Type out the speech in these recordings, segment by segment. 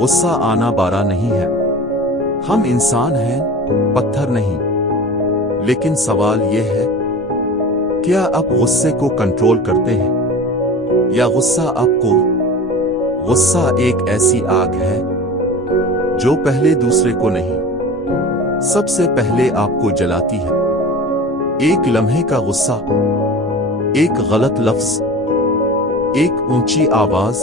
गुस्सा आना बारा नहीं है। हम इंसान हैं, पत्थर नहीं। लेकिन सवाल यह है, क्या आप गुस्से को कंट्रोल करते हैं या गुस्सा आपको? गुस्सा एक ऐसी आग है जो पहले दूसरे को नहीं, सबसे पहले आपको जलाती है। एक लम्हे का गुस्सा, एक गलत लफ्ज, एक ऊंची आवाज,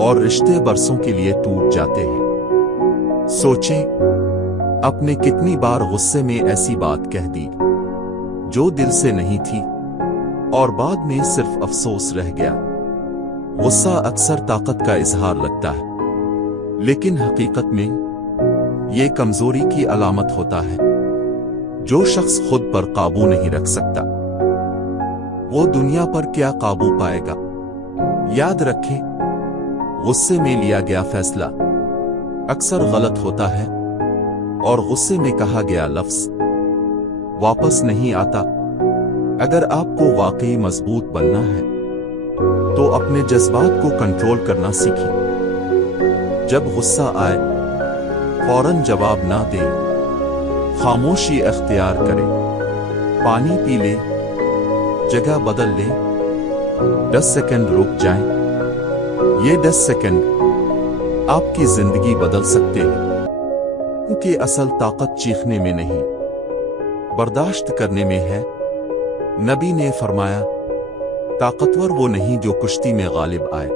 और रिश्ते बरसों के लिए टूट जाते हैं। सोचें, आपने कितनी बार गुस्से में ऐसी बात कह दी जो दिल से नहीं थी और बाद में सिर्फ अफसोस रह गया। गुस्सा अक्सर ताकत का इजहार लगता है, लेकिन हकीकत में ये कमजोरी की अलामत होता है। जो शख्स खुद पर काबू नहीं रख सकता, वो दुनिया पर क्या काबू पाएगा? याद रखें, गुस्से में लिया गया फैसला अक्सर गलत होता है और गुस्से में कहा गया लफ्ज वापस नहीं आता। अगर आपको वाकई मजबूत बनना है तो अपने जज्बात को कंट्रोल करना सीखें। जब गुस्सा आए, फौरन जवाब ना दें, खामोशी अख्तियार करें, पानी पी लें, जगह बदल लें, 10 सेकंड रुक जाएं। ये 10 सेकंड आपकी जिंदगी बदल सकते हैं, क्योंकि असल ताकत चीखने में नहीं, बर्दाश्त करने में है। नबी ने फरमाया, ताकतवर वो नहीं जो कुश्ती में गालिब आए,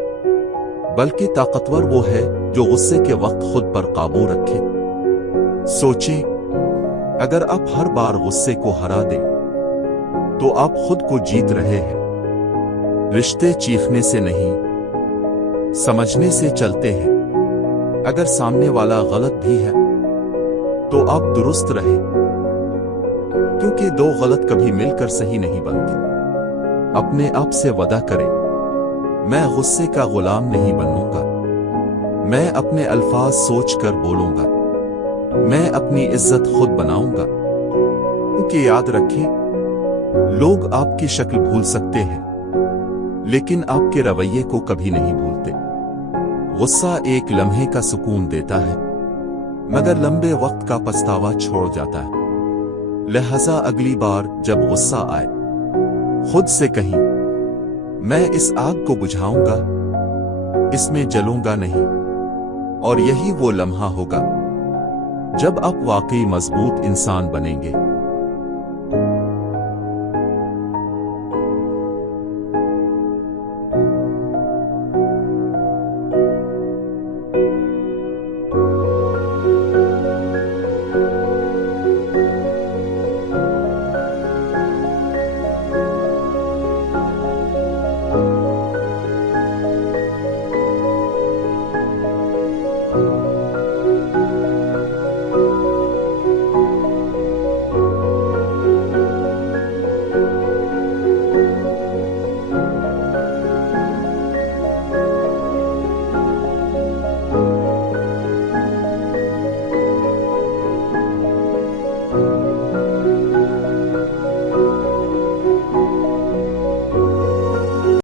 बल्कि ताकतवर वो है जो गुस्से के वक्त खुद पर काबू रखे। सोचें, अगर आप हर बार गुस्से को हरा दें तो आप खुद को जीत रहे हैं। रिश्ते चीखने से नहीं, समझने से चलते हैं। अगर सामने वाला गलत भी है तो आप दुरुस्त रहे, क्योंकि दो गलत कभी मिलकर सही नहीं बनते। अपने आप से वादा करें, मैं गुस्से का गुलाम नहीं बनूंगा। मैं अपने अल्फाज सोचकर बोलूंगा। मैं अपनी इज्जत खुद बनाऊंगा। क्योंकि याद रखें, लोग आपकी शक्ल भूल सकते हैं, लेकिन आपके रवैये को कभी नहीं भूलते। गुस्सा एक लम्हे का सुकून देता है, मगर लंबे वक्त का पछतावा छोड़ जाता है। लिहाजा अगली बार जब गुस्सा आए, खुद से कहीं, मैं इस आग को बुझाऊंगा, इसमें जलूंगा नहीं। और यही वो लम्हा होगा जब आप वाकई मजबूत इंसान बनेंगे।